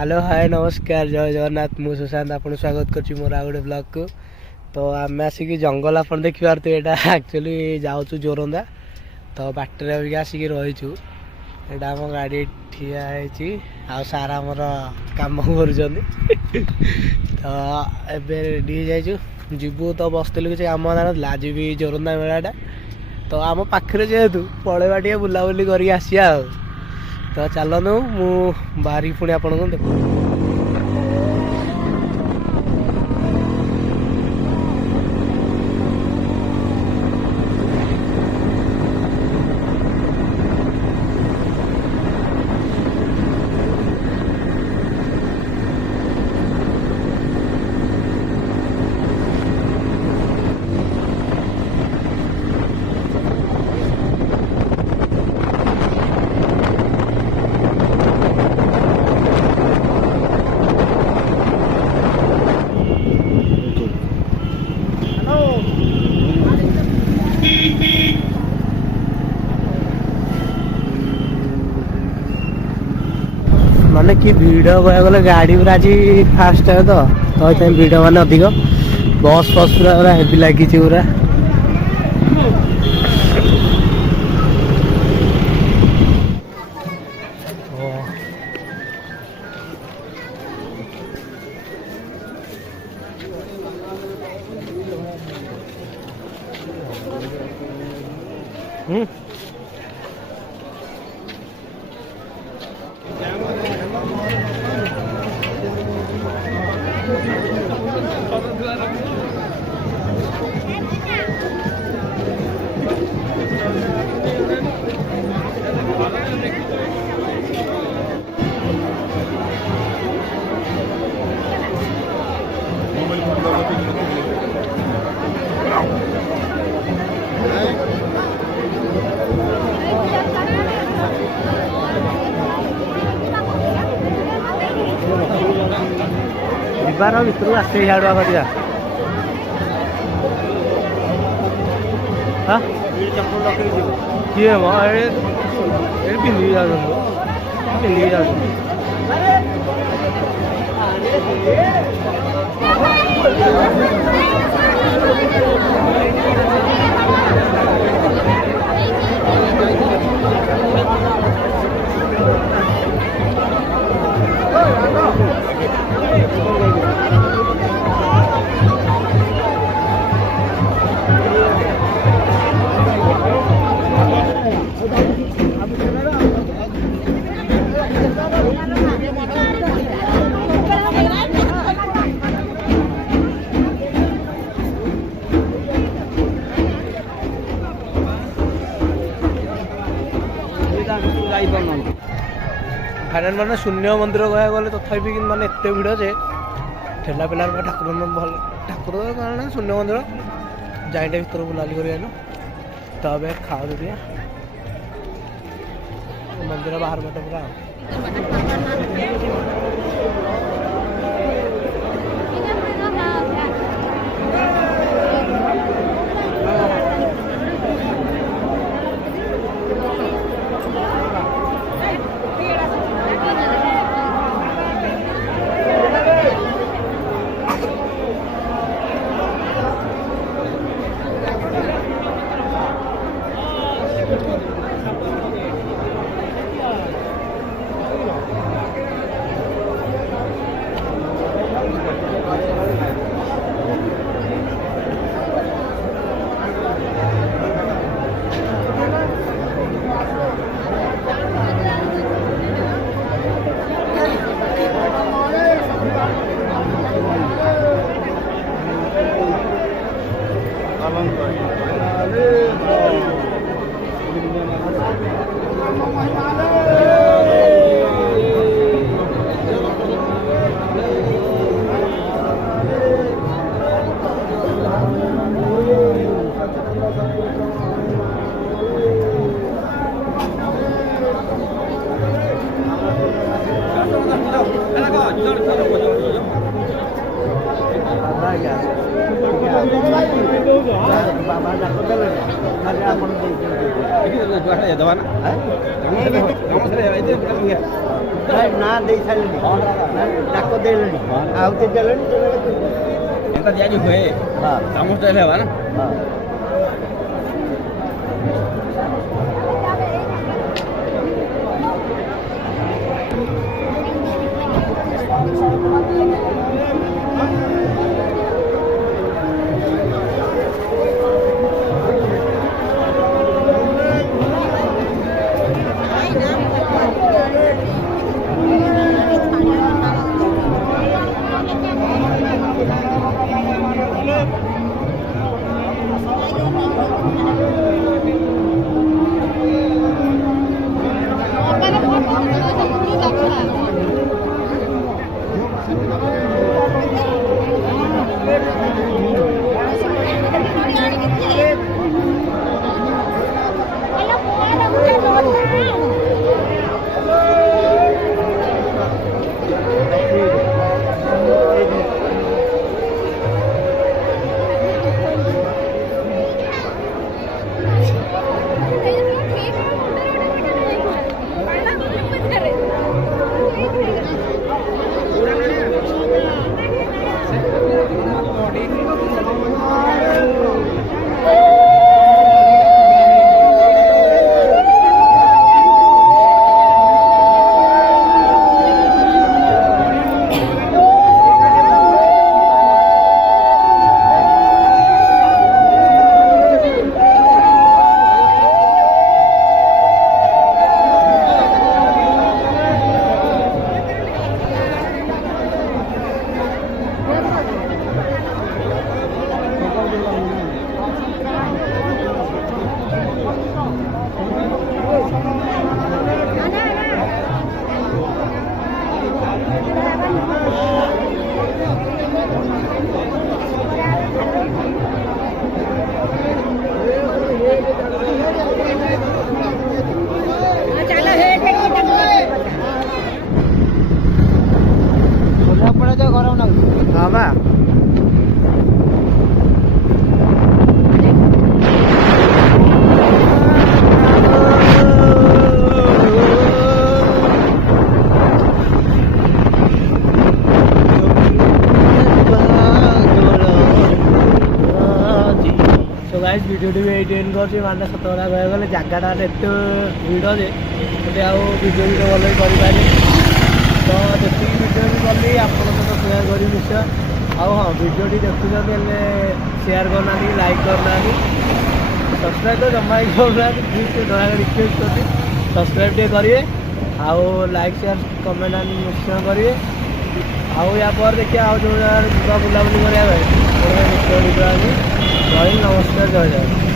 Hello hi नमस्कार जय जगन्नाथ मु सुशांत आपन स्वागत कर मोर आ गए ब्लॉग को। तो आम आसिक जंगल आप देखी पारे यहाँ एक्चुअली जाऊँ जोरंदा तो बाटर अभी आसिक रहीचु यहाँ आम गाड़ी ठिया आ सारा आमर कम कर तो एबे रेडी जाइचु जीवु तो बसलु किसी कम ना आज भी जोरंदा मेलाटा तो आम पाखे जेहेतु पलैबा टे बुलाबुली करके आसिया तो चलनु मु बाहरी पुणी आपन को देख माने कि भिड़ कह गले गाड़ी पूरा आज फास्ट है तो भिड़ माने अधिक बस फस पूरा पूरा हेवी लगी पूरा बार भर आसे झाड़ुआ कर किए पिंधि जा फाइनाल माने शून्य मंदिर कह गले तथापि माने एत भिड़ जे ठेला पेला ठाकुर भल ठाकुर कारण शून्य मंदिर जाइटा भर बुलाली कर तो अब खाओ दिया मंदिर बाहर पटे पूरा ନା ଦେଇ ସାରିଲେଣି ଡାକ ଦେଲେଣି ଆଉ ତେ ଦେଲେଣି ଏନ୍ତା ଦିଆଜି ହୁଏ ସମସ୍ତେ ହେଲେ ହେବା ନା गाइस वीडियो भी एंड कर माने सत कथा कह गले जगटा एत भिड़ जे गोटे आउ वीडियो भी भल करें तो जी वीडियो भी कली आप सेयार करी निश्चय आउ हाँ वीडियो देखुं सेयार करना लाइक करना सब्सक्राइब तो जमा ही करना प्लीज दया रिक्वेस्ट कर सब्सक्राइब टे करिए आउ लाइक शेयर कमेंट निश्चय करिए आउ या पर देखिए आउ जो बुलाबुली कराया निश्चय नमस्कार जय जय।